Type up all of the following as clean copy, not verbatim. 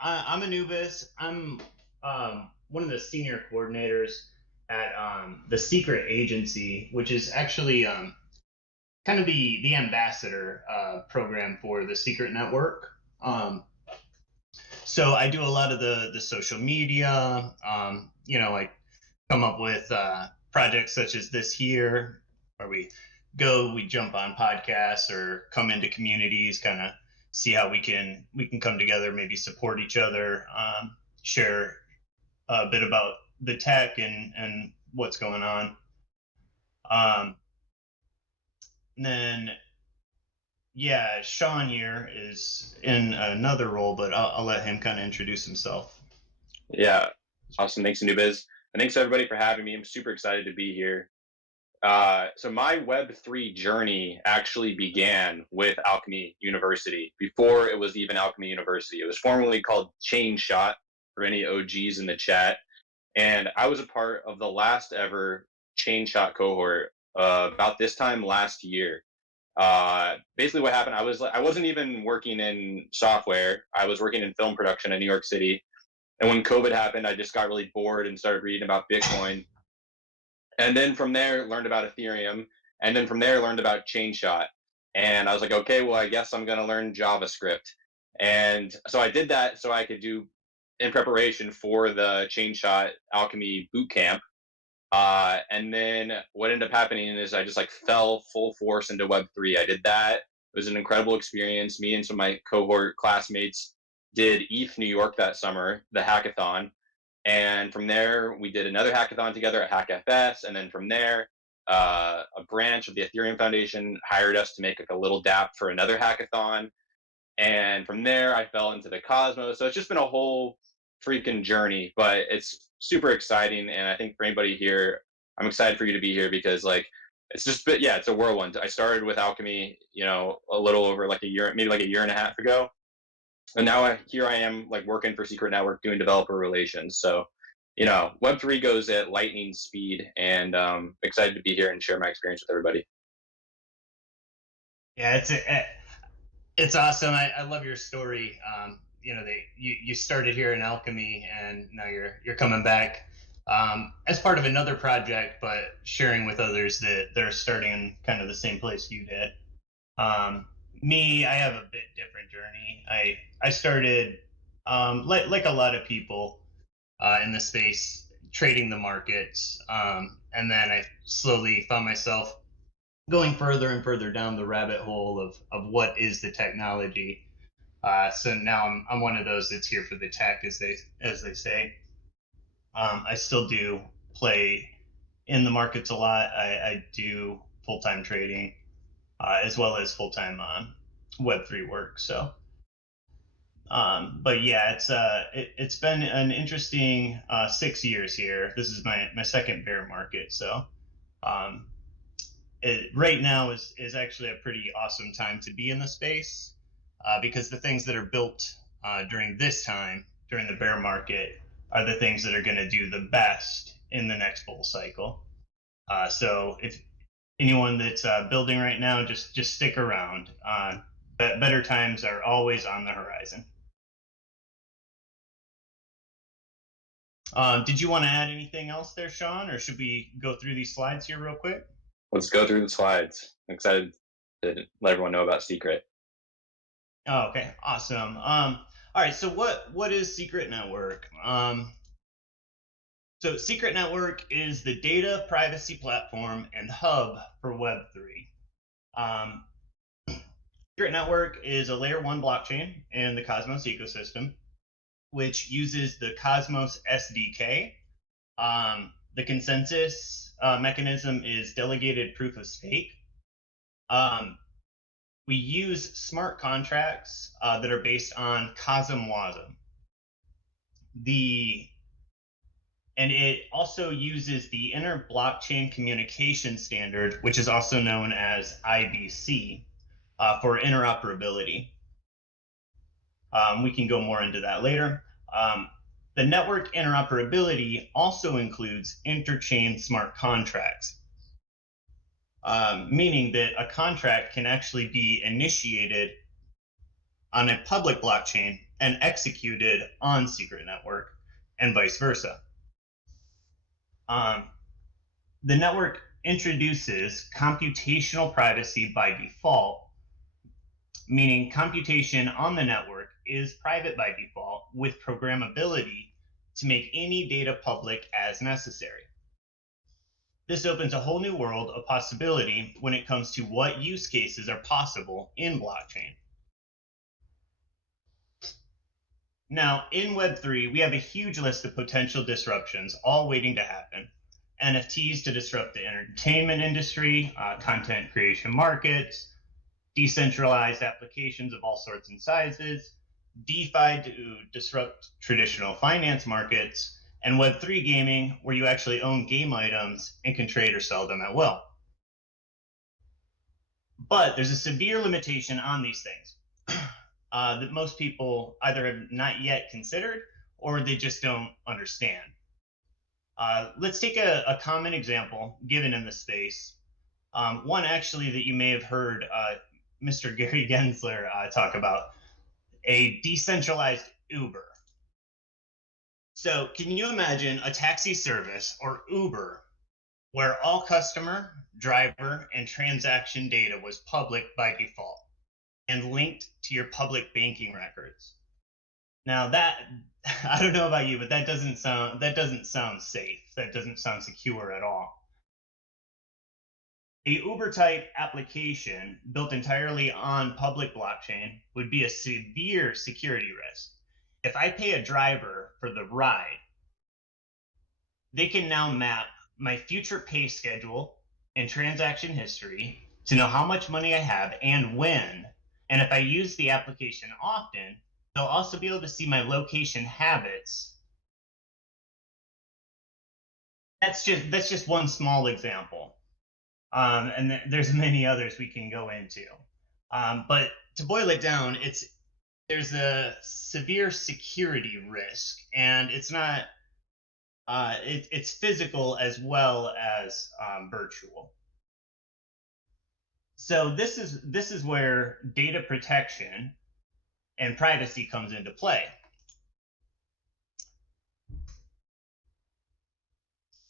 I'm AnewbiZ. I'm one of the senior coordinators at the SCRT Agency, which is actually kind of the ambassador program for the Secret Network. So I do a lot of the social media. I come up with projects such as this here, where we jump on podcasts or come into communities, kind of see how we can come together, maybe support each other, share a bit about the tech and what's going on. And then yeah, Sean here is in another role, but I'll let him kind of introduce himself. Yeah, awesome. Thanks, AnewbiZ. And thanks everybody for having me. I'm super excited to be here. So my Web3 journey actually began with Alchemy University before it was even Alchemy University. It was formerly called ChainShot for any OGs in the chat. And I was a part of the last ever ChainShot cohort about this time last year. Basically what happened, I wasn't even working in software. I was working in film production in New York City. And when COVID happened, I just got really bored and started reading about Bitcoin. And then from there, learned about Ethereum. And then from there, learned about ChainShot. And I was like, okay, well, I guess I'm going to learn JavaScript. And so I did that so I could do in preparation for the ChainShot Alchemy bootcamp. And then what ended up happening is I just like fell full force into Web3. I did that. It was an incredible experience. Me and some of my cohort classmates did ETH New York that summer, the hackathon. And from there, we did another hackathon together at HackFS. And then from there, a branch of the Ethereum Foundation hired us to make like a little dApp for another hackathon. And from there, I fell into the Cosmos. So it's just been a whole freaking journey, but it's super exciting. And I think for anybody here, I'm excited for you to be here because like, it's just, yeah, it's a whirlwind. I started with Alchemy, a little over like a year, maybe like a year and a half ago. And now here I am like working for Secret Network doing developer relations. So, Web3 goes at lightning speed and excited to be here and share my experience with everybody. Yeah, it's awesome. I love your story. You started here in Alchemy, and now you're coming back as part of another project, but sharing with others that they're starting in kind of the same place you did. Me, I have a bit different journey. I started like a lot of people in the space trading the markets, and then I slowly found myself going further and further down the rabbit hole of what is the technology. So now I'm one of those that's here for the tech, as they say. I still do play in the markets a lot. I do full time trading as well as full time Web3 work. So, but yeah, it's been an interesting 6 years here. This is my second bear market. So, um, right now is actually a pretty awesome time to be in the space because the things that are built during this time, during the bear market, are the things that are going to do the best in the next bull cycle. So if anyone that's building right now, just stick around. Better times are always on the horizon. Did you want to add anything else there, Sean, or should we go through these slides here real quick? Let's go through the slides. I'm excited to let everyone know about Secret. Oh, okay, awesome. All right, so what is Secret Network? So Secret Network is the data privacy platform and hub for Web3. Secret Network is a layer 1 blockchain in the Cosmos ecosystem, which uses the Cosmos SDK. The consensus mechanism is delegated proof of stake. We use smart contracts that are based on CosmWasm. And it also uses the inter-blockchain communication standard, which is also known as IBC, for interoperability. We can go more into that later. The network interoperability also includes interchain smart contracts, meaning that a contract can actually be initiated on a public blockchain and executed on secret network, and vice versa. The network introduces computational privacy by default, meaning computation on the network is private by default with programmability to make any data public as necessary. This opens a whole new world of possibility when it comes to what use cases are possible in blockchain. Now, in Web3, we have a huge list of potential disruptions all waiting to happen. NFTs to disrupt the entertainment industry, content creation markets, decentralized applications of all sorts and sizes, DeFi to disrupt traditional finance markets, and Web3 gaming, where you actually own game items and can trade or sell them at will. But there's a severe limitation on these things that most people either have not yet considered or they just don't understand. Let's take a common example given in the space. One actually that you may have heard Mr. Gary Gensler talk about, a decentralized Uber. So can you imagine a taxi service or Uber where all customer, driver, and transaction data was public by default and linked to your public banking records? Now that, I don't know about you, but that doesn't sound safe. That doesn't sound secure at all. A Uber type application built entirely on public blockchain would be a severe security risk. If I pay a driver for the ride, they can now map my future pay schedule and transaction history to know how much money I have and when. And if I use the application often, they'll also be able to see my location habits. That's just one small example. And there's many others we can go into. But to boil it down, there's a severe security risk, and it's not it's physical as well as virtual. So this is where data protection and privacy comes into play.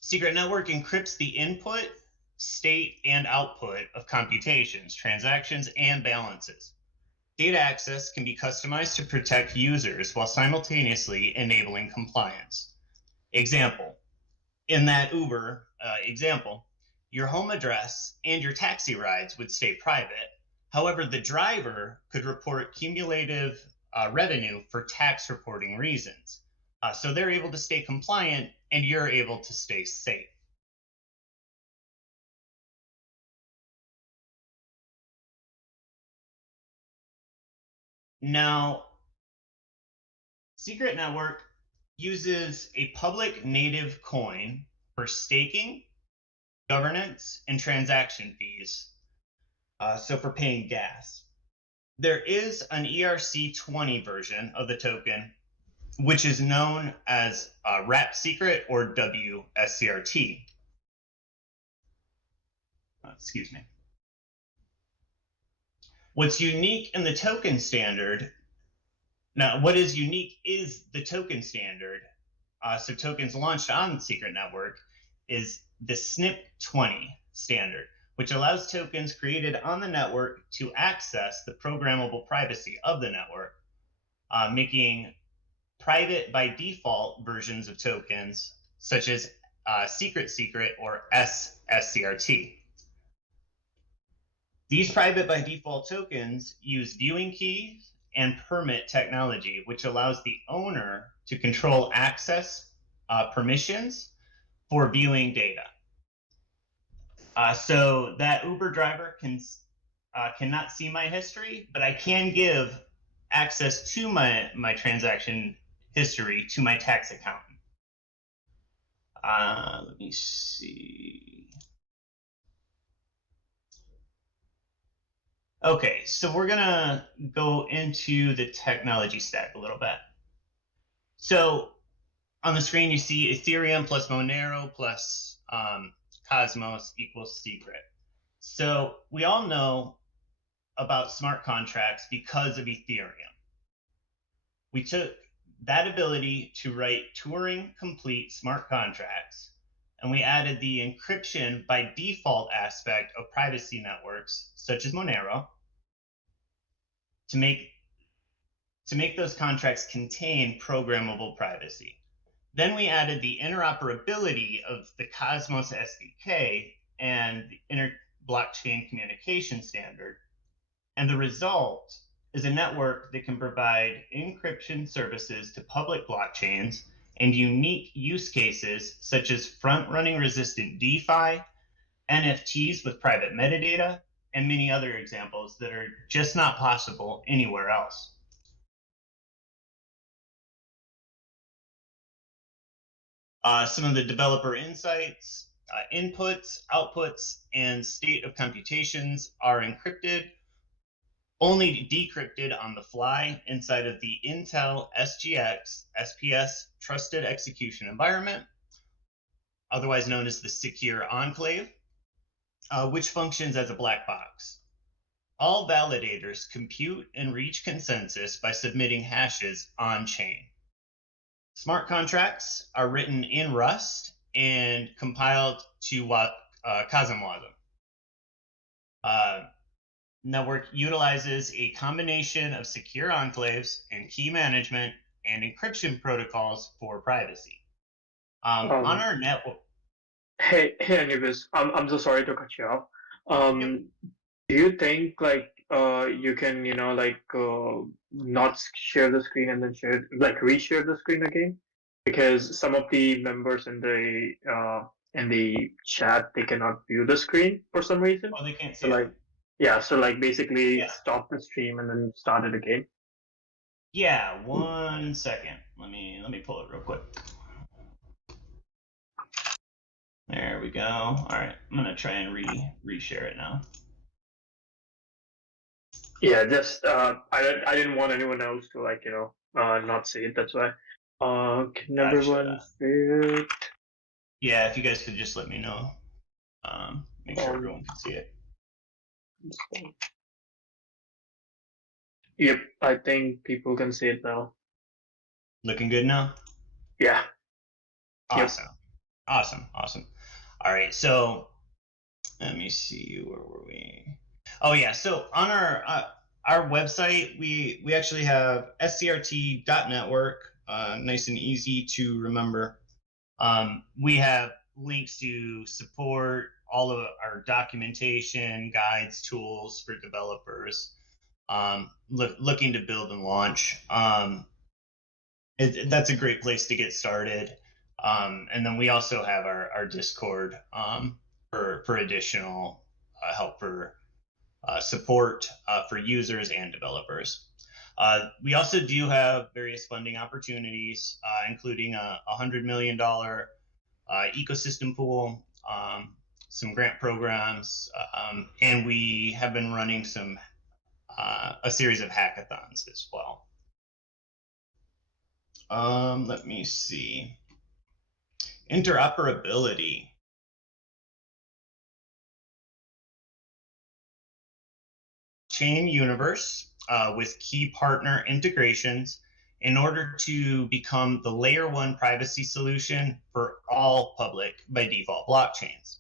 Secret network encrypts the input, state, and output of computations, transactions, and balances. Data access can be customized to protect users while simultaneously enabling compliance. Example, in that Uber example, your home address and your taxi rides would stay private. However, the driver could report cumulative revenue for tax reporting reasons. So they're able to stay compliant and you're able to stay safe. Now, Secret Network uses a public native coin for staking, governance, and transaction fees. So for paying gas. There is an ERC20 version of the token, which is known as Wrapped Secret or WSCRT. Excuse me. What's unique in the token standard, now what is unique is the token standard. So tokens launched on Secret Network is the SNP20 standard, which allows tokens created on the network to access the programmable privacy of the network, making private by default versions of tokens such as Secret or SCRT. These private by default tokens use viewing keys and permit technology, which allows the owner to control access permissions for viewing data. So that Uber driver cannot see my history, but I can give access to my transaction history to my tax accountant. Let me see. Okay, so we're gonna go into the technology stack a little bit. So on the screen, you see Ethereum plus Monero plus Cosmos equals Secret. So we all know about smart contracts because of Ethereum. We took that ability to write Turing complete smart contracts, and we added the encryption by default aspect of privacy networks, such as Monero, to make those contracts contain programmable privacy. Then we added the interoperability of the Cosmos SDK and the inter-blockchain communication standard. And the result is a network that can provide encryption services to public blockchains and unique use cases such as front-running resistant DeFi, NFTs with private metadata, and many other examples that are just not possible anywhere else. Some of the developer insights, inputs, outputs, and state of computations are encrypted, only decrypted on the fly inside of the Intel SGX SPS Trusted Execution Environment, otherwise known as the Secure Enclave, which functions as a black box. All validators compute and reach consensus by submitting hashes on-chain. Smart contracts are written in Rust and compiled to CosmWasm. Network utilizes a combination of secure enclaves and key management and encryption protocols for privacy. On our network. Hey, AnewbiZ, I'm so sorry to cut you off. Yep. Do you think like you can not share the screen and then reshare the screen again? Because some of the members in the chat, they cannot view the screen for some reason. Oh, they can't see it. So basically stop the stream and then start it again. Yeah, 1 second. Let me pull it real quick. There we go. All right, I'm gonna try and reshare it now. Yeah, just I didn't want anyone else to not see it. That's why. Can everyone see it? Yeah, if you guys could just let me know. Make sure everyone can see it. Yep, I think people can see it now. Looking good now? Yeah. Awesome. Yep. Awesome. All right, so let me see, where were we? Oh yeah, so on our website, we actually have SCRT.network, nice and easy to remember. We have links to support, all of our documentation, guides, tools for developers looking to build and launch. That's a great place to get started. And then we also have our Discord for additional help for support for users and developers. We also do have various funding opportunities, including a $100 million ecosystem pool, some grant programs, and we have been running a series of hackathons as well. Let me see. Interoperability. Chain universe with key partner integrations in order to become the layer 1 privacy solution for all public by default blockchains.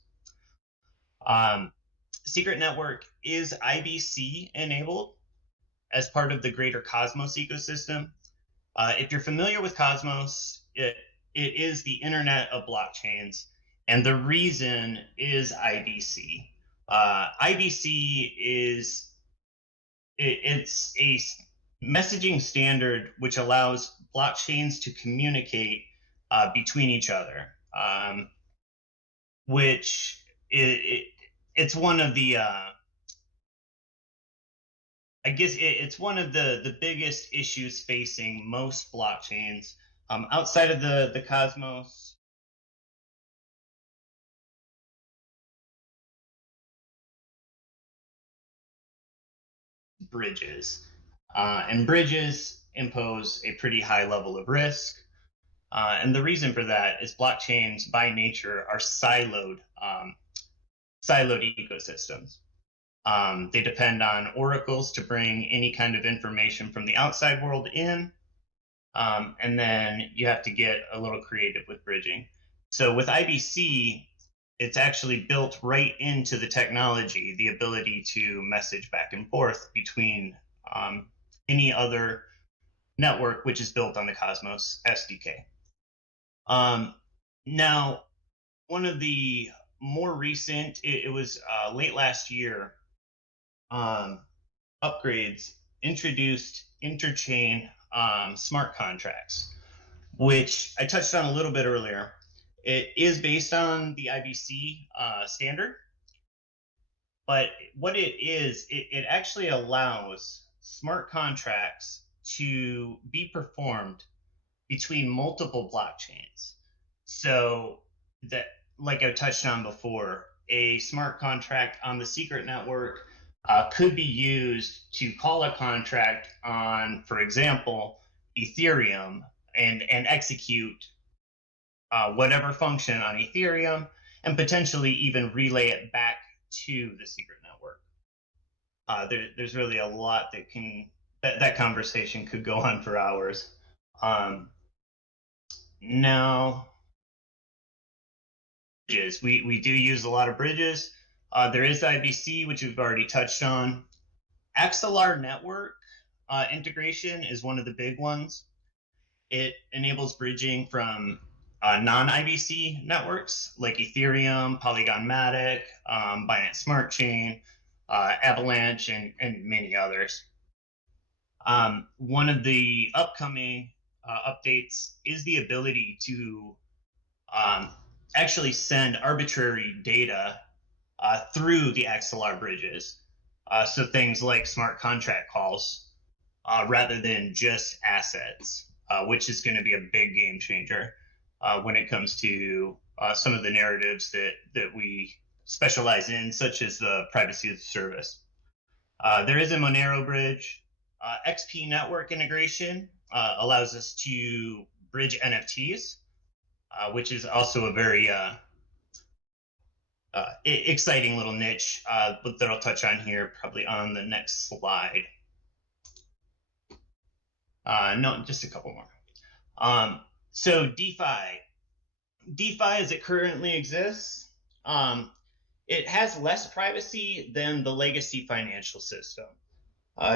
Secret Network is IBC enabled as part of the greater Cosmos ecosystem. If you're familiar with Cosmos, it is the internet of blockchains, and the reason is IBC. IBC is it's a messaging standard which allows blockchains to communicate between each other, which it's one of the I guess it's one of the biggest issues facing most blockchains outside of the Cosmos. Bridges. And bridges impose a pretty high level of risk. And the reason for that is blockchains by nature are siloed ecosystems. They depend on oracles to bring any kind of information from the outside world in, And then you have to get a little creative with bridging. So with IBC, it's actually built right into the technology, the ability to message back and forth between any other network which is built on the Cosmos SDK. Now, one of the more recent, it was late last year, upgrades introduced interchain smart contracts, which I touched on a little bit earlier. It is based on the IBC standard, but what it is, it actually allows smart contracts to be performed between multiple blockchains. So that, like I touched on before, a smart contract on the secret network could be used to call a contract on, for example, Ethereum and execute whatever function on Ethereum and potentially even relay it back to the secret network. There's really a lot that that conversation could go on for hours. Now, bridges. We do use a lot of bridges. There is IBC, which we've already touched on. XLR network integration is one of the big ones. It enables bridging from non-IBC networks like Ethereum, Polygon Matic, Binance Smart Chain, Avalanche, and many others. One of the upcoming updates is the ability to actually send arbitrary data through the XLR bridges. So things like smart contract calls rather than just assets, which is going to be a big game changer when it comes to some of the narratives that we specialize in, such as the privacy as a service. There is a Monero bridge. XP network integration allows us to bridge NFTs, which is also a very exciting little niche that I'll touch on here probably on the next slide. No, just a couple more. So DeFi as it currently exists, it has less privacy than the legacy financial system.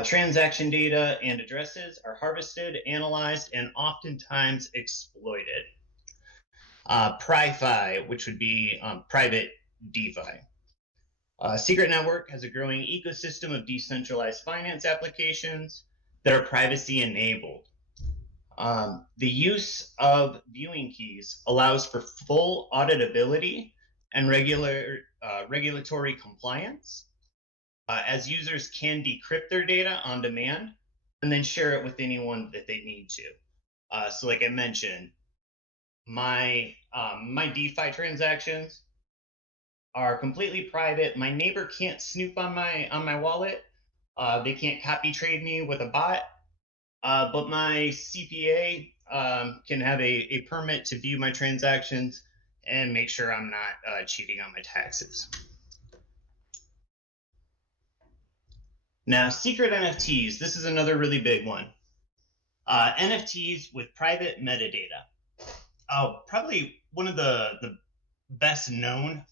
Transaction data and addresses are harvested, analyzed, and oftentimes exploited. PriFi, which would be private DeFi. Secret Network has a growing ecosystem of decentralized finance applications that are privacy enabled. The use of viewing keys allows for full auditability and regulatory compliance, as users can decrypt their data on demand and then share it with anyone that they need to. So like I mentioned, my DeFi transactions are completely private. My neighbor can't snoop on my wallet. They can't copy trade me with a bot. But my CPA can have a permit to view my transactions and make sure I'm not cheating on my taxes. Now, secret NFTs. This is another really big one. NFTs with private metadata. Probably one of the best known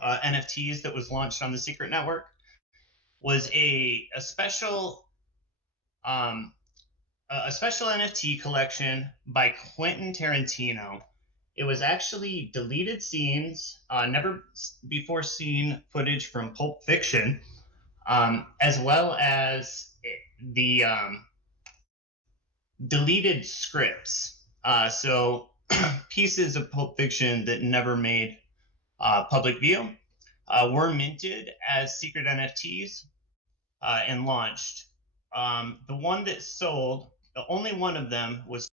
NFTs that was launched on the Secret Network was a special NFT collection by Quentin Tarantino. It was actually deleted scenes, never before seen footage from Pulp Fiction, as well as the deleted scripts. So pieces of Pulp Fiction that never made public view were minted as secret NFTs and launched. The one that sold, the only one of them was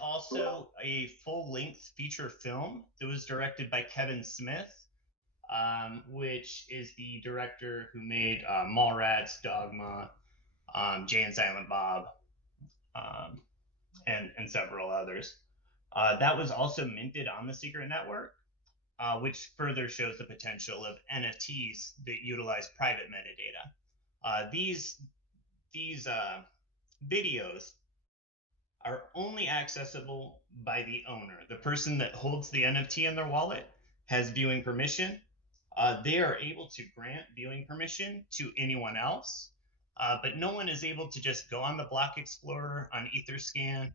also a full-length feature film that was directed by Kevin Smith, which is the director who made Mallrats, Dogma, Jay and Silent Bob, and several others. That was also minted on the Secret Network. which further shows the potential of NFTs that utilize private metadata. These videos are only accessible by the owner. The person that holds the NFT in their wallet has viewing permission. They are able to grant viewing permission to anyone else, but no one is able to just go on the Block Explorer on Etherscan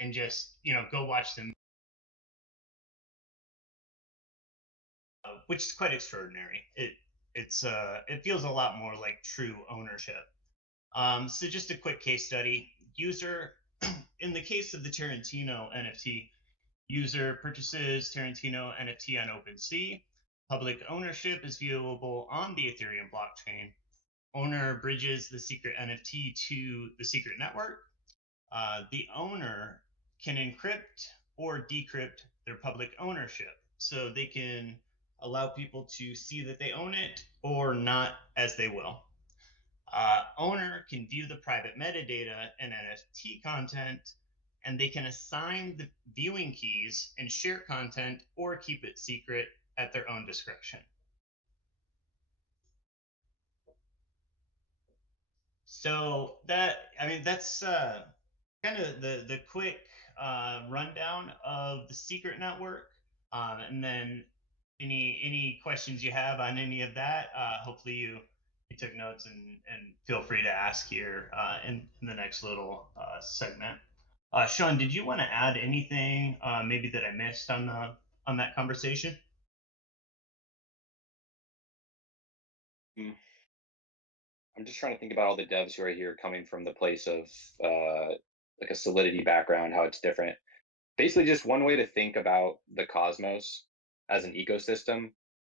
and just go watch them, which is quite extraordinary. It feels a lot more like true ownership. So just a quick case study. User, in the case of the Tarantino NFT, user purchases Tarantino NFT on OpenSea. Public ownership is viewable on the Ethereum blockchain. Owner bridges the secret NFT to the secret network. The owner can encrypt or decrypt their public ownership, so they can allow people to see that they own it or not as they will. Owner can view the private metadata and NFT content, and they can assign the viewing keys and share content or keep it secret at their own discretion. So that's kind of the quick rundown of the secret network. And then any questions you have on any of that, hopefully you took notes and feel free to ask here in the next little segment. Sean, did you want to add anything maybe that I missed on that conversation? I'm just trying to think about all the devs who are here coming from the place of like a Solidity background, how it's different. Basically, just one way to think about the Cosmos as an ecosystem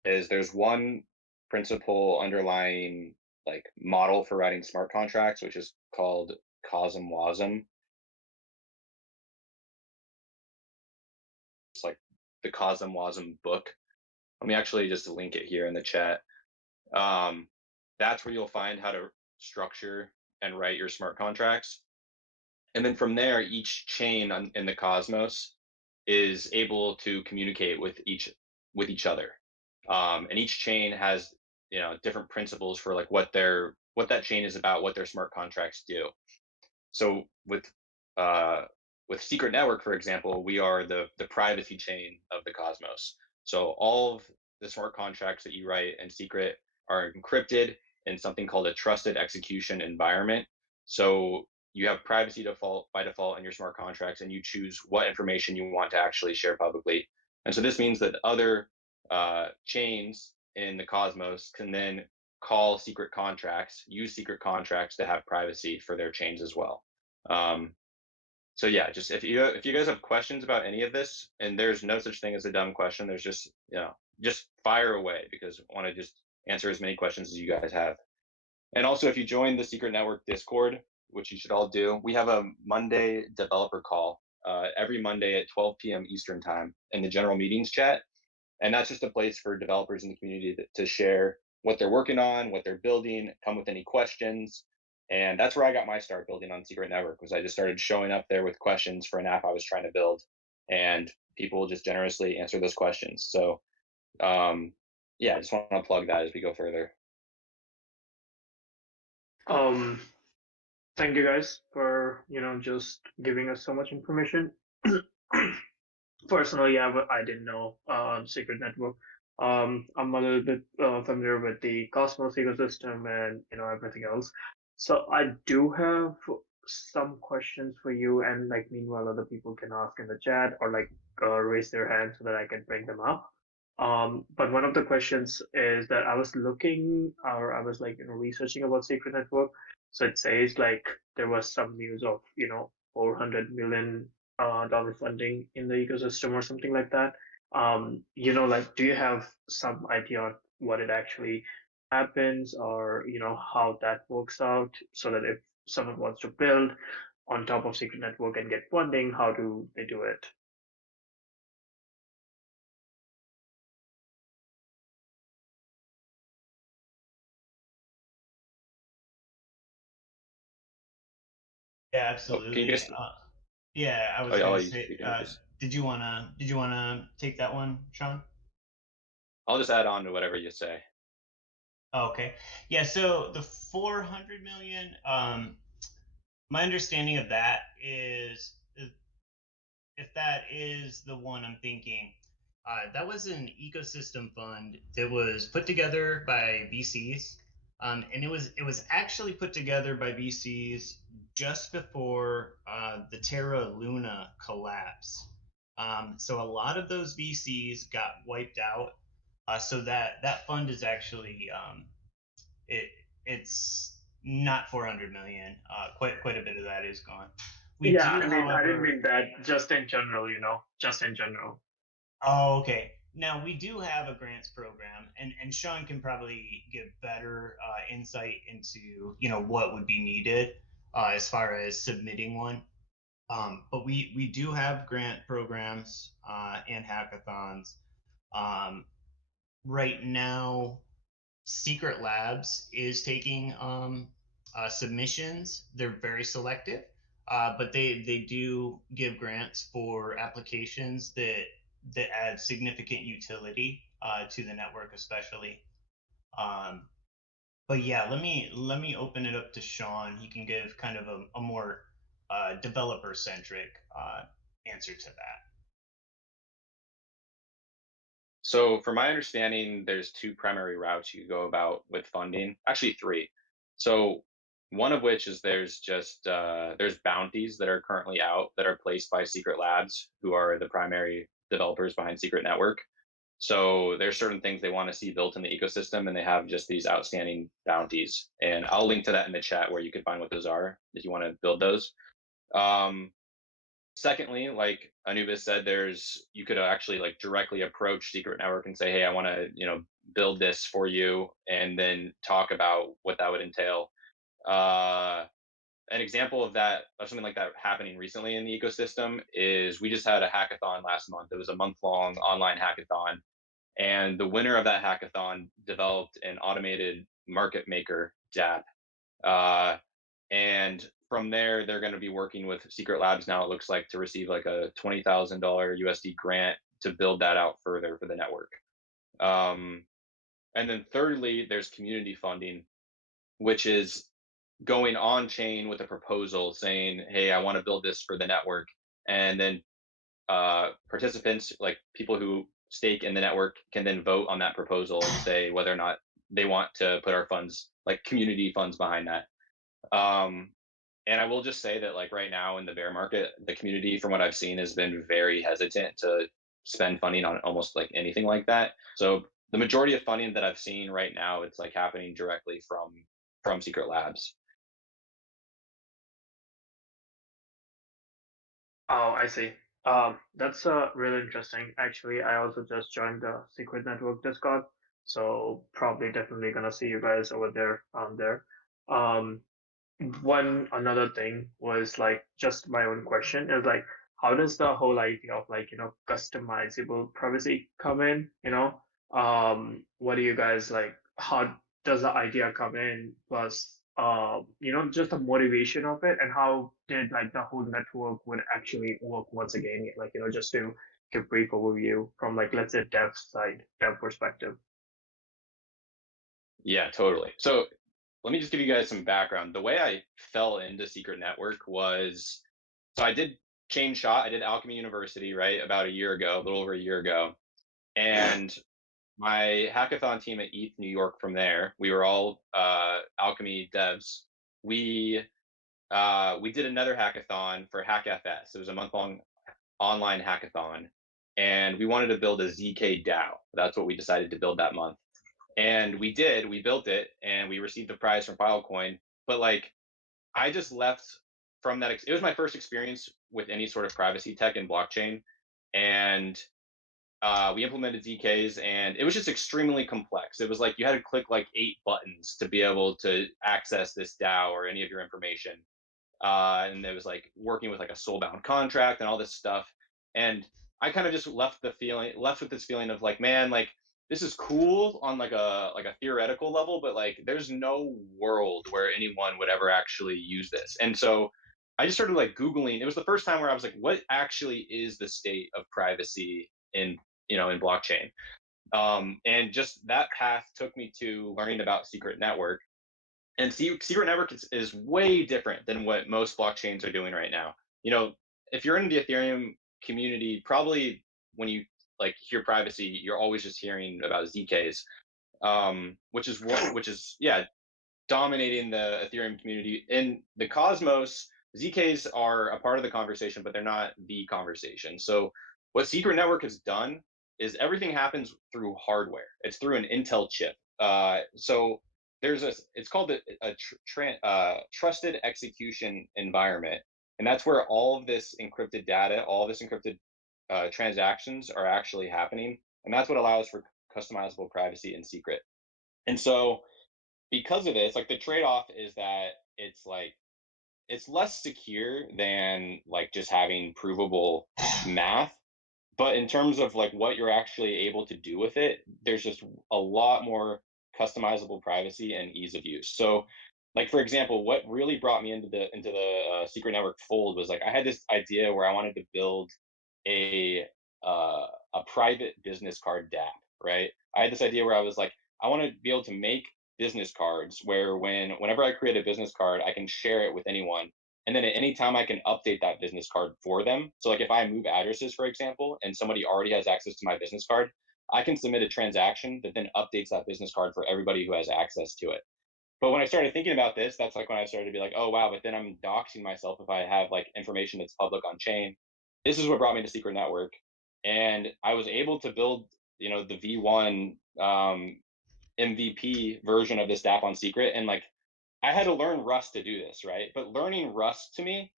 is there's one principal underlying like model for writing smart contracts, which is called CosmWasm. It's like the CosmWasm book. Let me actually just link it here in the chat. That's where you'll find how to structure and write your smart contracts. And then from there, each chain in the Cosmos is able to communicate with each other, and each chain has different principles for like what that chain is about, what their smart contracts do. So with Secret Network, for example, we are the privacy chain of the Cosmos. So all of the smart contracts that you write in Secret are encrypted in something called a trusted execution environment. So you have privacy by default in your smart contracts, and you choose what information you want to actually share publicly. And so this means that other chains in the Cosmos can then use secret contracts to have privacy for their chains as well. So yeah, just if you guys have questions about any of this, and there's no such thing as a dumb question, there's just fire away, because I want to just answer as many questions as you guys have. And also, if you join the Secret Network Discord, which you should all do, we have a Monday developer call every Monday at 12 p.m. Eastern time in the general meetings chat. And that's just a place for developers in the community to share what they're working on, what they're building, come with any questions. And that's where I got my start building on Secret Network, was I just started showing up there with questions for an app I was trying to build, and people just generously answer those questions. So yeah, I just want to plug that as we go further. Thank you guys for just giving us so much information. Personally, I didn't know Secret Network. I'm a little bit familiar with the Cosmos ecosystem and everything else. So I do have some questions for you, and like meanwhile, other people can ask in the chat or like raise their hand so that I can bring them up. But one of the questions is that I was looking, or I was like researching about Secret Network. So it says like there was some news of 400 million dollar funding in the ecosystem or something like that. Like, do you have some idea on what it actually happens, or how that works out, so that if someone wants to build on top of Secret Network and get funding, how do they do it? Yeah, Oh, can you absolutely. guys? Yeah, I was I'll gonna let you say, speak, Anubis. did you wanna take that one, Sean? I'll just add on to whatever you say. Okay. Yeah, so the 400 million, my understanding of that is, if that is the one I'm thinking, that was an ecosystem fund that was put together by VCs, and it was actually put together by VCs just before the Terra Luna collapse. So a lot of those VCs got wiped out. So that fund is actually, it it's not 400 million. Quite a bit of that is gone. We Yeah, do, I didn't however. mean that. Just in general, just in general. Oh, okay. Now we do have a grants program, and Sean can probably give better insight into what would be needed as far as submitting one. But we do have grant programs and hackathons. Um, right now, Secret Labs is taking submissions. They're very selective, but they do give grants for applications that add significant utility to the network, especially. Um, but yeah, let me open it up to Sean. He can give kind of a more developer centric answer to that. So, from my understanding, there's two primary routes you go about with funding. Actually, three. So, one of which is there's bounties that are currently out that are placed by Secret Labs, who are the primary developers behind Secret Network. So there's certain things they want to see built in the ecosystem, and they have just these outstanding bounties. And I'll link to that in the chat where you can find what those are if you want to build those. Um, Secondly, like Anubis said, you could actually like directly approach Secret Network and say, hey, I want to build this for you, and then talk about what that would entail. Uh, an example of something like that happening recently in the ecosystem is we just had a hackathon last month. It was a month-long online hackathon, and the winner of that hackathon developed an automated market maker dApp. Uh, and from there, they're going to be working with Secret Labs now, it looks like, to receive like a $20,000 USD grant to build that out further for the network. Um, and then thirdly, there's community funding, which is going on chain with a proposal saying, hey, I want to build this for the network. And then participants, like people who stake in the network, can then vote on that proposal and say whether or not they want to put our funds, like community funds, behind that. Um, and I will just say that, like right now in the bear market, the community, from what I've seen, has been very hesitant to spend funding on almost like anything like that. So the majority of funding that I've seen right now, it's like happening directly from Secret Labs. Oh, I see. That's really interesting. Actually, I also just joined the Secret Network Discord, so probably definitely gonna see you guys over there. There. Um, One another thing was like just my own question is like, how does the whole idea of like customizable privacy come in? What do you guys like? How does the idea come in? Plus, just the motivation of it, and how did like the whole network would actually work once again? Like just to give brief overview from like let's say dev side, dev perspective. Yeah, totally. So let me just give you guys some background. The way I fell into Secret Network was, so I did change shot. I did Alchemy University, right, about a year ago, a little over a year ago. And my hackathon team at ETH New York, from there, we were all Alchemy devs. We did another hackathon for HackFS. It was a month-long online hackathon, and we wanted to build a ZK DAO. That's what we decided to build that month. And we did. We built it, and we received a prize from Filecoin. But like, I just left from that. It was my first experience with any sort of privacy tech in blockchain, and we implemented ZKs, and it was just extremely complex. It was like you had to click like 8 buttons to be able to access this DAO or any of your information. And it was like working with like a soul-bound contract and all this stuff. And I kind of just left with this feeling of like, man, like this is cool on like a theoretical level, but like there's no world where anyone would ever actually use this. And so I just started like Googling. It was the first time where I was like, what actually is the state of privacy in blockchain? And just that path took me to learning about Secret Network. And Secret Network is way different than what most blockchains are doing right now. You know, if you're in the Ethereum community, probably when you like hear privacy, you're always just hearing about ZKs, which is yeah, dominating the Ethereum community. In the Cosmos, ZKs are a part of the conversation, but they're not the conversation. So what Secret Network has done is everything happens through hardware. It's through an Intel chip. So there's it's called trusted execution environment, and that's where all of this encrypted data, all of this encrypted transactions are actually happening, and that's what allows for customizable privacy and secret. And so because of this, like the trade-off is that it's like it's less secure than like just having provable math, but in terms of like what you're actually able to do with it, there's just a lot more customizable privacy and ease of use. So like for example, what really brought me into the Secret Network fold was like I had this idea where I wanted to build a uh, a private business card DApp, right? I had this idea where I was like, I want to be able to make business cards where whenever I create a business card, I can share it with anyone. And then at any time I can update that business card for them. So like if I move addresses, for example, and somebody already has access to my business card, I can submit a transaction that then updates that business card for everybody who has access to it. But when I started thinking about this, that's like when I started to be like, oh wow, but then I'm doxing myself if I have like information that's public on chain. This is what brought me to Secret Network, and I was able to build, you know, the V1 MVP version of this DApp on Secret, and like I had to learn Rust to do this, right? But learning Rust to me,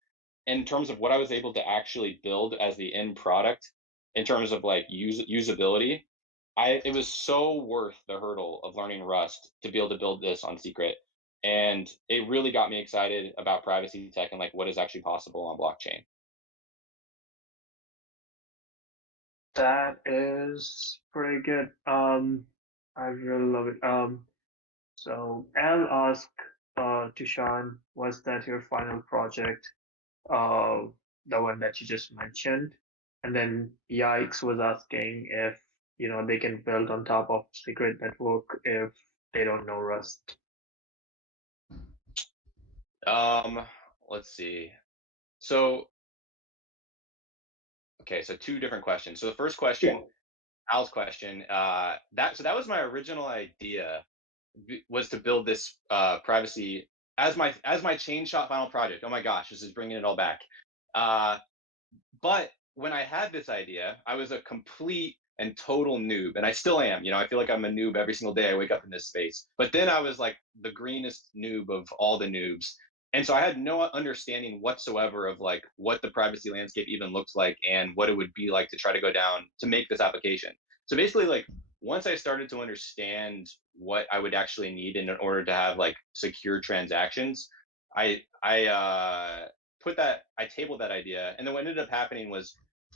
in terms of what I was able to actually build as the end product, in terms of like usability, it was so worth the hurdle of learning Rust to be able to build this on Secret, and it really got me excited about privacy tech and like what is actually possible on blockchain. That is pretty good. I really love it. So Al asked to Sean, was that your final project? Uh, the one that you just mentioned. And then Yikes was asking if they can build on top of Secret Network if they don't know Rust. Um, let's see. So okay, so two different questions. So the first Yeah. question, Al's question, that was my original idea, was to build this privacy as my chain shot final project. Oh my gosh, this is bringing it all back. Uh, but when I had this idea, I was a complete and total noob, and I still am. You know, I feel like I'm a noob every single day I wake up in this space. But then I was like the greenest noob of all the noobs, and so I had no understanding whatsoever of like what the privacy landscape even looks like and what it would be like to try to go down to make this application. So basically, like once I started to understand what I would actually need in order to have like secure transactions, I I tabled that idea, and then what ended up happening was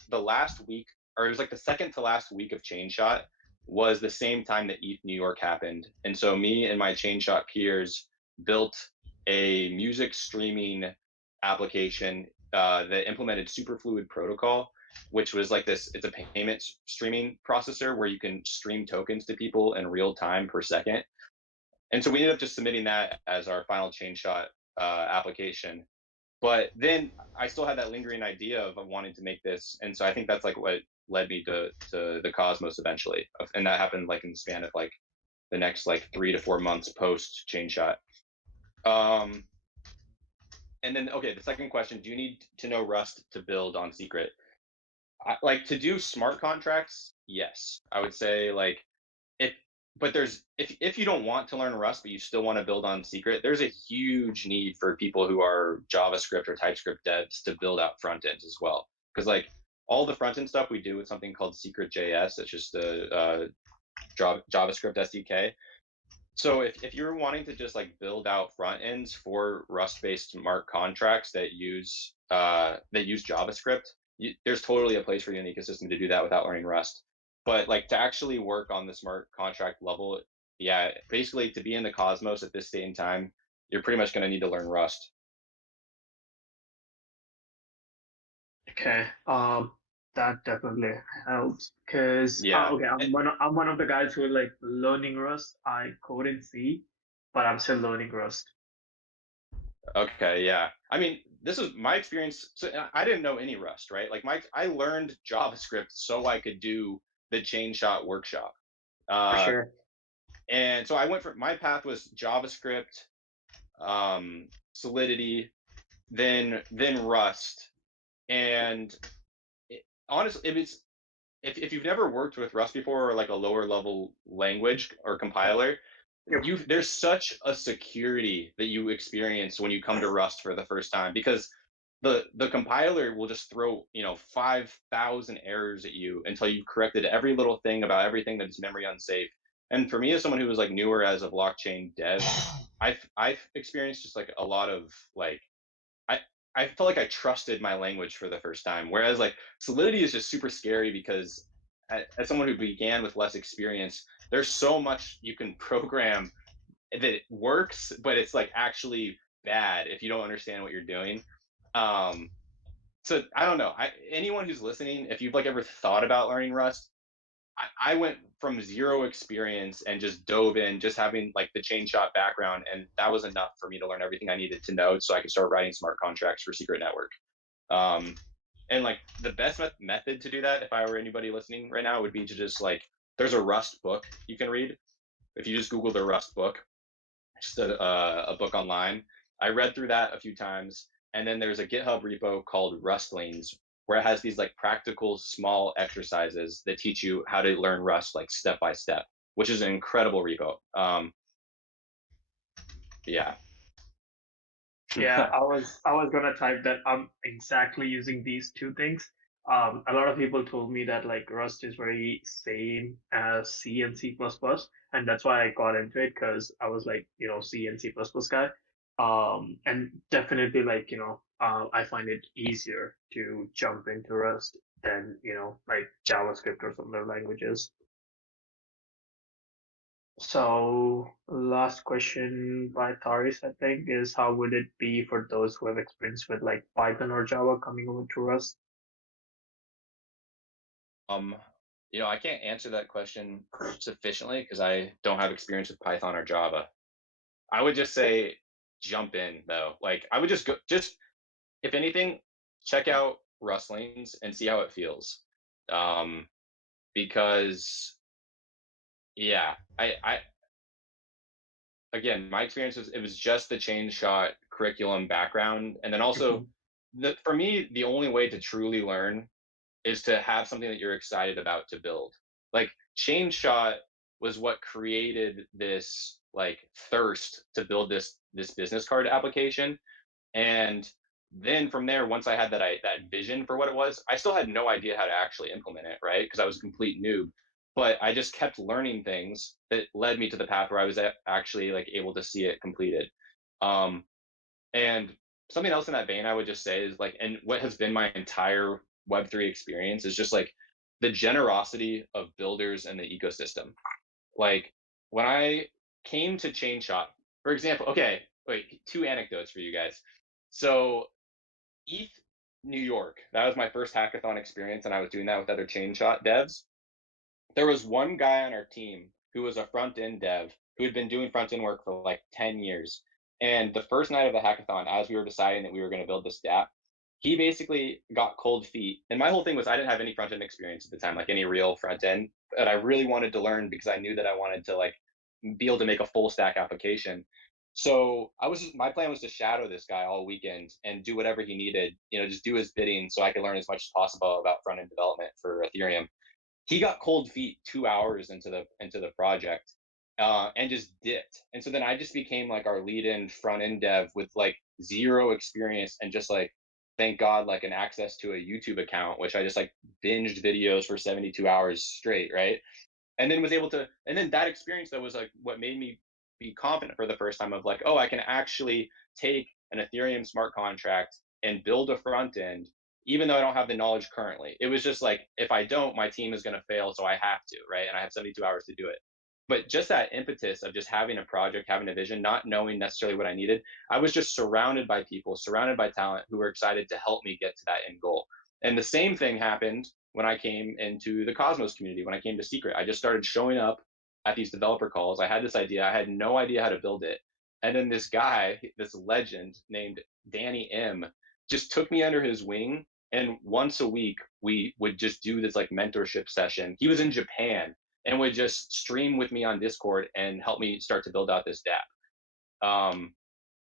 the last week, or it was like the second to last week of Chain Shot, was the same time that ETH New York happened, and so me and my Chain Shot peers built a music streaming application that implemented Superfluid Protocol, which was like this. It's a payment streaming processor where you can stream tokens to people in real time per second. And so we ended up just submitting that as our final Chain Shot application. But then I still had that lingering idea of wanting to make this, and so I think that's like what led me to the Cosmos eventually, and that happened like in the span of like the next like 3 to 4 months post Chain Shot. Um, and then okay, the second question: do you need to know Rust to build on Secret? Like to do smart contracts? Yes, I would say like if but there's if you don't want to learn Rust but you still want to build on Secret, there's a huge need for people who are JavaScript or TypeScript devs to build out front ends as well. Because like all the front end stuff we do with something called Secret JS, it's just a JavaScript SDK. So if you're wanting to just like build out front ends for Rust based smart contracts that use JavaScript, there's totally a place for you in the ecosystem to do that without learning Rust. But like to actually work on the smart contract level, yeah, basically to be in the Cosmos at this state in time, you're pretty much going to need to learn Rust. Okay. that definitely helps because Yeah. okay, I'm one of the guys who are like learning Rust. I code in C, but I'm still learning Rust. Okay, yeah. I mean, this is my experience. So I didn't know any Rust, right? Like I learned JavaScript so I could do the chain shot workshop. For Uh, sure. and so I went from my path was JavaScript, Solidity, then Rust. And honestly, if you've never worked with Rust before or like a lower level language or compiler, Yep. there's such a security that you experience when you come to Rust for the first time because the compiler will just throw 5,000 errors at you until you've corrected every little thing about everything that is memory unsafe. And for me, as someone who was like newer as a blockchain dev, I've experienced just like a lot of like I I felt like I trusted my language for the first time. Whereas like Solidity is just super scary because as someone who began with less experience, there's so much you can program that it works, but it's like actually bad if you don't understand what you're doing. Um, so I don't know. Anyone who's listening, if you've like ever thought about learning Rust, I went from zero experience and just dove in, just having like the chain shot background, and that was enough for me to learn everything I needed to know, so I could start writing smart contracts for Secret Network. Um, and like the best method to do that, if I were anybody listening right now, would be to just like there's a Rust book you can read. If you just Google the Rust book, just a book online. I read through that a few times, and then there's a GitHub repo called Rustlings where it has these like practical small exercises that teach you how to learn Rust like step by step, which is an incredible repo. Yeah. Yeah, I was gonna type that I'm exactly using these two things. A lot of people told me that like Rust is very same as C and C++, and that's why I got into it because I was like, C and C++ guy. And definitely like, I find it easier to jump into Rust than, like JavaScript or some other languages. So, last question by Taris, I think, is how would it be for those who have experience with like Python or Java coming over to Rust? um, I can't answer that question sufficiently because I don't have experience with Python or Java. I would just say jump in though. Like I would just go, just if anything, check out Rustlings and see how it feels. Um, because yeah, I again, my experience was it was just the chain shot curriculum background, and then also Mhm. for me, the only way to truly learn is to have something that you're excited about to build. Like chain shot was what created this like thirst to build this business card application. And then from there, once I had that vision for what it was, I still had no idea how to actually implement it, right? Because I was a complete noob. But I just kept learning things that led me to the path where I was actually like able to see it completed. Um, and something else in that vein, I would just say is like, and what has been my entire Web3 experience is just like the generosity of builders and the ecosystem. Like when I came to ChainShot, for example, okay, wait, two anecdotes for you guys. So ETH New York, that was my first hackathon experience, and I was doing that with other ChainShot devs. There was one guy on our team who was a front end dev who had been doing front end work for like 10 years. And the first night of the hackathon, as we were deciding that we were going to build this dApp, he basically got cold feet. And my whole thing was I didn't have any front end experience at the time, like any real front end, but I really wanted to learn because I knew that I wanted to like be able to make a full stack application. So my plan was to shadow this guy all weekend and do whatever he needed, just do his bidding so I could learn as much as possible about front end development for Ethereum. He got cold feet 2 hours into the project, and just dipped. And so then I just became like our lead in front end dev with like zero experience and just like thank God like an access to a YouTube account, which I just like binged videos for 72 hours straight, right? And then was able to, and then that experience though was like what made me be confident for the first time of like, oh, I can actually take an Ethereum smart contract and build a front end even though I don't have the knowledge currently. It was just like, if I don't, my team is going to fail, so I have to, right? And I have 72 hours to do it. But just that impetus of just having a project, having a vision, not knowing necessarily what I needed, I was just surrounded by people, surrounded by talent who were excited to help me get to that end goal. And the same thing happened when I came into the Cosmos community, when I came to Secret. I just started showing up at these developer calls. I had this idea. I had no idea how to build it. And then this guy, this legend named Danny M, just took me under his wing. And once a week, we would just do this like mentorship session. He was in Japan and would just stream with me on Discord and help me start to build out this DApp.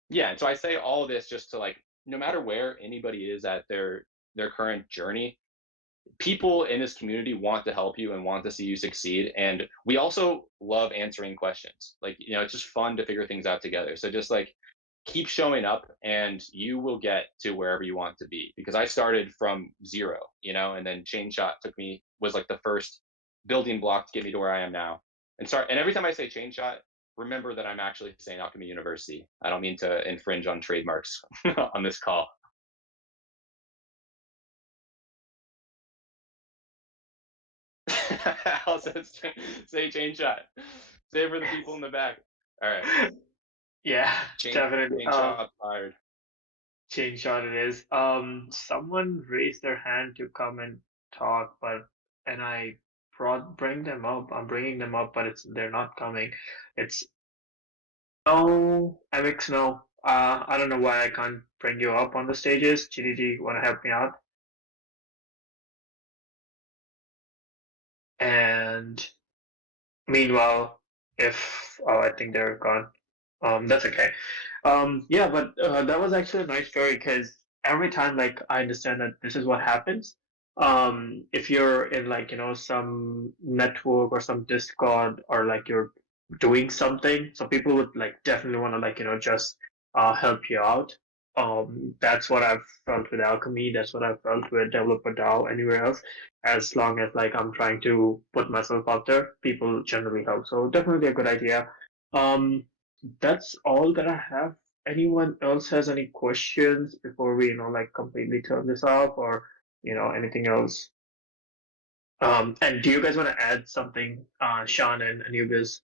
Yeah, and so I say all of this just to like, no matter where anybody is at their current journey, people in this community want to help you and want to see you succeed. And we also love answering questions. Like, it's just fun to figure things out together. So just like keep showing up and you will get to wherever you want to be. Because I started from zero, and then Chain Shot was like the first building block to get me to where I am now. And every time I say Chain Shot, remember that I'm actually saying Alchemy University. I don't mean to infringe on trademarks on this call. Al says, say Chain Shot. Say it for the people in the back. All right. Yeah, definitely. Chain Shot fired. Chain Shot it is. Someone raised their hand to come and talk, and I bring them up. I'm bringing them up, but they're not coming. It's no, MX, no. I don't know why I can't bring you up on the stages. GDG, want to help me out? And meanwhile, I think they're gone. That's okay. Yeah, but that was actually a nice story because every time, like, I understand that this is what happens. If you're in like, some network or some Discord or like you're doing something, so people would like definitely want to like, just help you out. That's what I've felt with Alchemy. That's what I've felt with Developer DAO anywhere else. As long as like I'm trying to put myself out there, people generally help. So definitely a good idea. Um, that's all that I have. Anyone else has any questions before we, like completely turn this off or, anything else? And do you guys want to add something, Sean and AnewbiZ,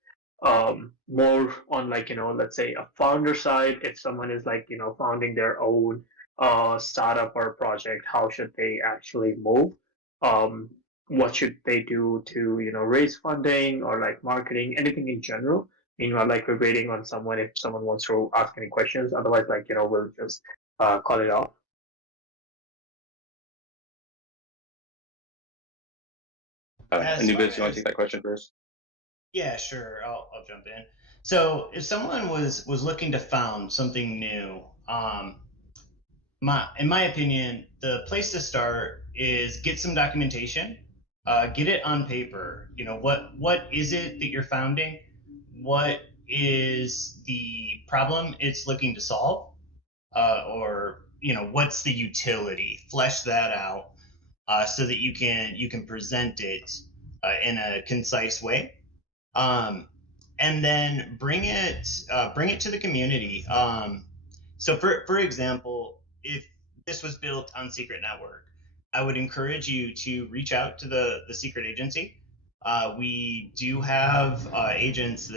more on like, let's say a founder side, if someone is like, founding their own startup or project, how should they actually move? Um, what should they do to, raise funding or like marketing, anything in general? Meanwhile, like we're waiting on someone if someone wants to ask any questions. Otherwise, like, we'll just call it off. AnewbiZ, you want to take that question first? Yeah, sure. I'll jump in. So if someone was looking to found something new, in my opinion, the place to start is get some documentation, get it on paper. What is it that you're founding? What is the problem it's looking to solve? Or what's the utility? Flesh that out so that you can present it in a concise way. And then bring it to the community. So for example, if this was built on Secret Network, I would encourage you to reach out to the Secret Agency. We do have agents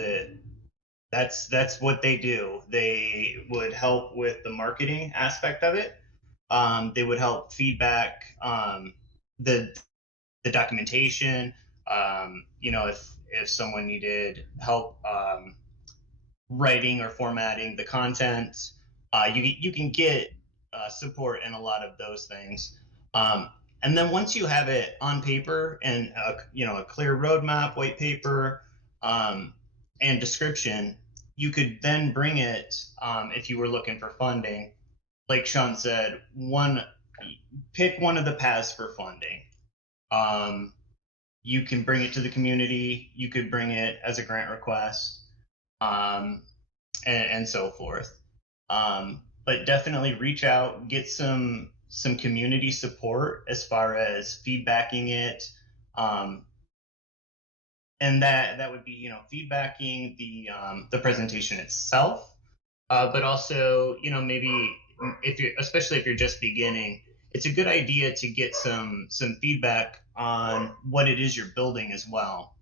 that's what they do. They would help with the marketing aspect of it. They would help feedback the documentation. If someone needed help writing or formatting the content, you can get support in a lot of those things. And then once you have it on paper and a clear roadmap, white paper, and description, you could then bring it if you were looking for funding. Like Sean said, pick one of the paths for funding. You can bring it to the community. You could bring it as a grant request, and so forth. But definitely reach out, get some community support as far as feedbacking it, and that would be feedbacking the presentation itself, but also maybe especially if you're just beginning, it's a good idea to get some feedback on what it is you're building as well.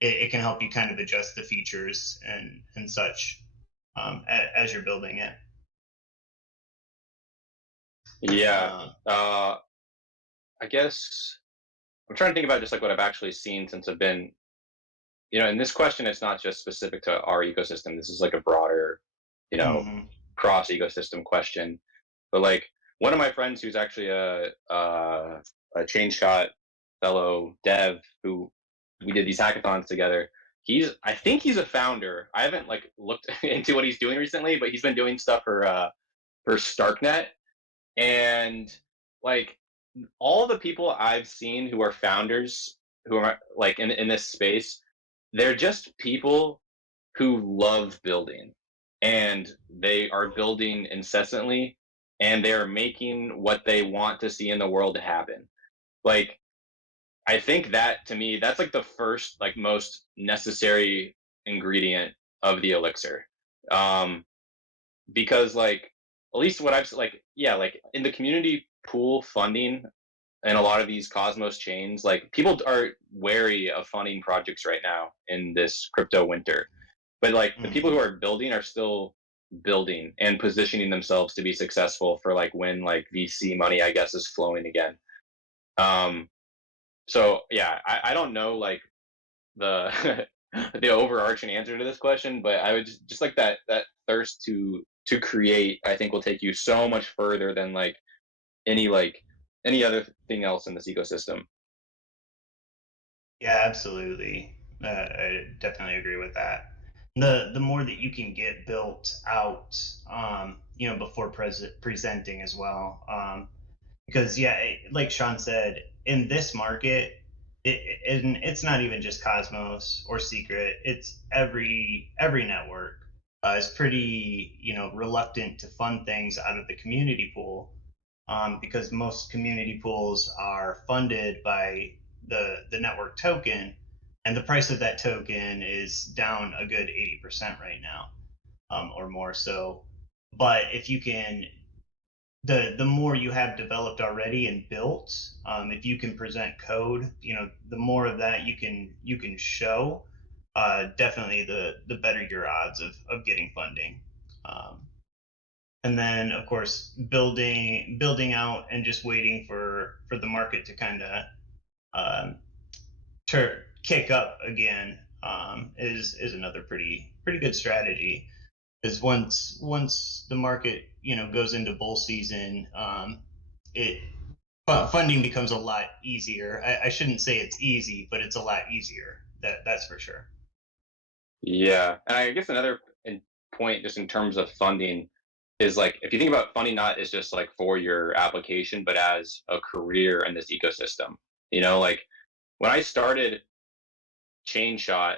It can help you kind of adjust the features and such as you're building it. Yeah. I guess I'm trying to think about just like what I've actually seen since I've been, in this question, it's not just specific to our ecosystem. This is like a broader, you know, Mm-hmm. cross ecosystem question. But like one of my friends who's actually a chain shot fellow dev who we did these hackathons together. I think he's a founder. I haven't like looked into what he's doing recently, but he's been doing stuff for Starknet. And like all the people I've seen who are founders who are like in this space, they're just people who love building, and they are building incessantly, and they're making what they want to see in the world happen. Like I think that to me, that's like the first, like most necessary ingredient of the elixir. Um, because like at least what I've like, yeah, like in the community pool funding and a lot of these Cosmos chains, like people are wary of funding projects right now in this crypto winter. But like the people who Mm-hmm. are building are still building and positioning themselves to be successful for like when like VC money, I guess, is flowing again. Um, so yeah, I don't know like the the overarching answer to this question, but I would just like that thirst to create, I think will take you so much further than like any other thing else in this ecosystem. Yeah, absolutely. I definitely agree with that. The more that you can get built out, before presenting as well, because yeah, like Sean said, in this market, and it's not even just Cosmos or Secret. It's every network is pretty reluctant to fund things out of the community pool, because most community pools are funded by the network token, and the price of that token is down a good 80% right now, or more so. But if you can, the more you have developed already and built, if you can present code, the more of that you can show, definitely the better your odds of getting funding. Um, and then of course building out and just waiting for the market to kind of um, kick up again, is another pretty good strategy. Is once the market goes into bull season, it funding becomes a lot easier. I shouldn't say it's easy, but it's a lot easier. That's for sure. Yeah, and I guess another point just in terms of funding is like if you think about funding not as just like for your application, but as a career in this ecosystem. Like when I started Chain Shot,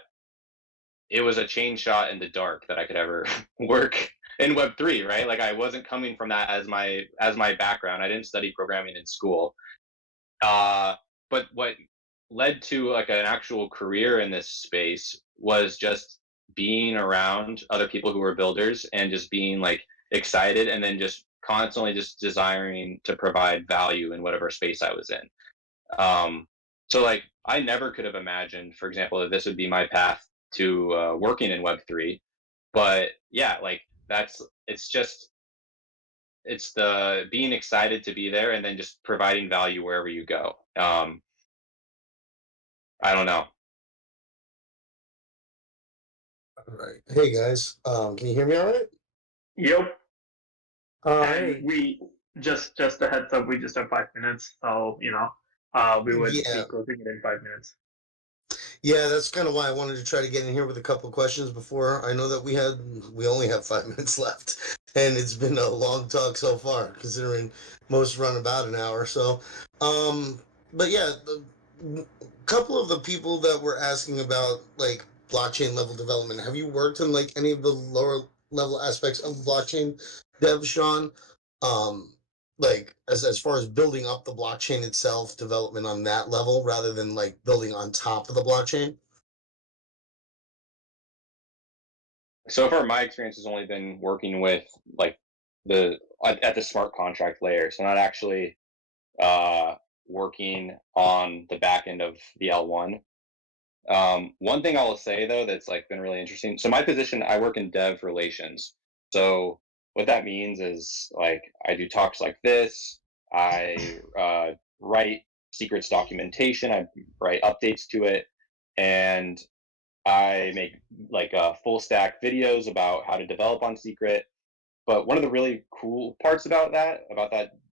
it was a chain shot in the dark that I could ever work in Web3, right? Like I wasn't coming from that as my background. I didn't study programming in school. Uh, but what led to like an actual career in this space was just being around other people who were builders and just being like excited and then just constantly just desiring to provide value in whatever space I was in. Um, so like I never could have imagined, for example, that this would be my path to working in Web3. But yeah, like it's the being excited to be there and then just providing value wherever you go. I don't know. All right. Hey guys, can you hear me all right? Yep. All And right. we just a heads up, we just have 5 minutes, so we would be Yeah, closing it in 5 minutes. yeah, that's kind of why I wanted to try to get in here with a couple of questions before. I know that we only have 5 minutes left, and it's been a long talk so far, considering most run about an hour. So, um, but yeah, the couple of the people that were asking about like blockchain level development, have you worked on like any of the lower level aspects of blockchain dev, Sean? Um, like as far as building up the blockchain itself, development on that level rather than like building on top of the blockchain. So far, my experience has only been working with like at the smart contract layer. So not actually uh, working on the back end of the L1. One thing I'll say though that's like been really interesting. So my position, I work in dev relations. So what that means is like I do talks like this. I write secrets documentation. I write updates to it, and I make like full stack videos about how to develop on Secret. But one of the really cool parts about that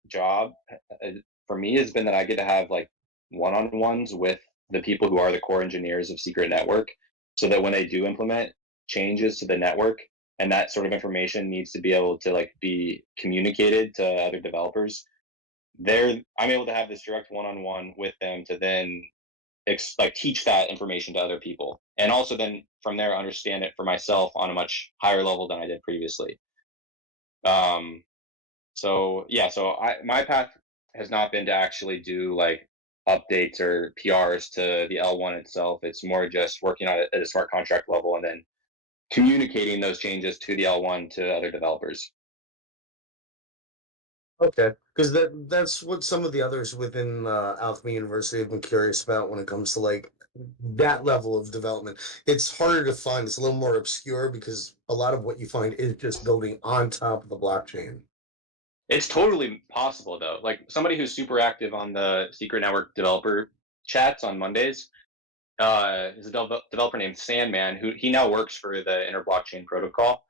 job for me has been that I get to have like one-on-ones with the people who are the core engineers of Secret Network, so that when they do implement changes to the network and that sort of information needs to be able to like be communicated to other developers, I'm able to have this direct one-on-one with them to then like teach that information to other people, and also then from there understand it for myself on a much higher level than I did previously. So yeah, my path has not been to actually do like updates or PRs to the L1 itself. It's more just working on it at a smart contract level and then communicating those changes to the L1 to other developers. Okay, because that's what some of the others within Alchemy University have been curious about when it comes to like that level of development. It's harder to find. It's a little more obscure because a lot of what you find is just building on top of the blockchain. It's totally possible though. Like somebody who's super active on the Secret Network developer chats on Mondays is a developer named Sandman, who he now works for the Interblockchain Protocol.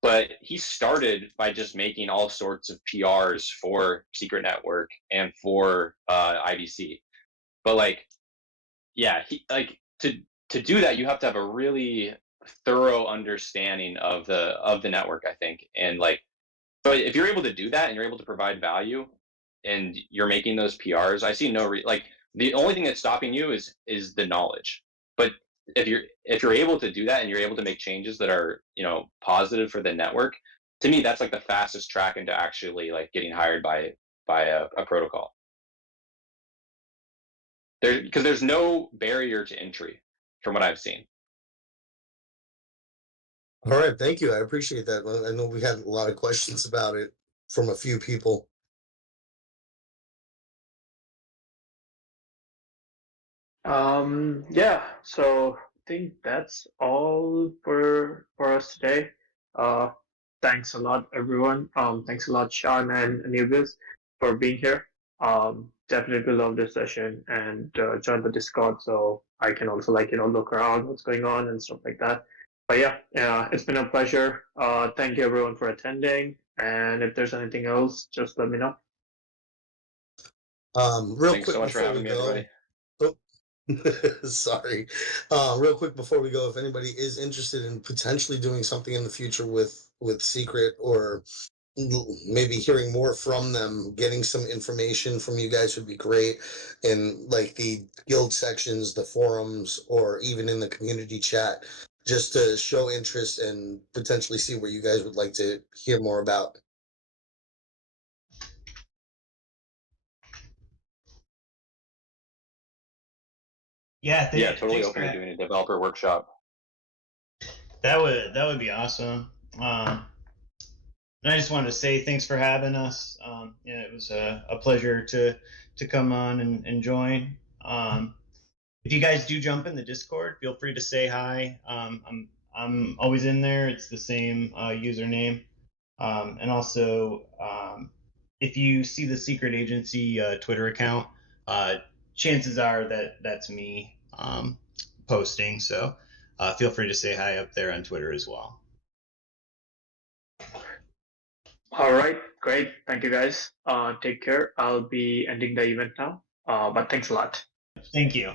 But he started by just making all sorts of PRs for Secret Network and for IBC. But like, yeah, he like to do that, you have to have a really thorough understanding of the network, I think. And like, so if you're able to do that and you're able to provide value and you're making those PRs, I see no like the only thing that's stopping you is the knowledge. But if you're able to do that and you're able to make changes that are, you know, positive for the network, to me that's like the fastest track into actually like getting hired by a protocol. Because there's no barrier to entry from what I've seen. All right, thank you. I appreciate that. I know we had a lot of questions about it from a few people. Yeah, so I think that's all for us today. Uh, Thanks a lot, everyone. Thanks a lot, Sean and AnewbiZ, for being here. Definitely love this session and join the Discord so I can also like look around what's going on and stuff like that. But yeah, it's been a pleasure. Thank you everyone for attending. And if there's anything else, just let me know. Real Thanks quick so much for before we having me, go. everybody. Oh, sorry. Real quick before we go, if anybody is interested in potentially doing something in the future with Secret, or maybe hearing more from them, getting some information from you guys would be great. In like the guild sections, the forums, or even in the community chat, just to show interest and potentially see what you guys would like to hear more about. Yeah, Yeah, totally thanks open for to doing a developer workshop. that. Would be awesome. And I just wanted to say thanks for having us. Yeah, it was a pleasure to come on and join. If you guys do jump in the Discord, feel free to say hi. I'm always in there. It's the same username. And also, if you see the Secret Agency Twitter account, chances are that that's me posting. So feel free to say hi up there on Twitter as well. All right, great. Thank you guys. Take care. I'll be ending the event now. But thanks a lot. Thank you.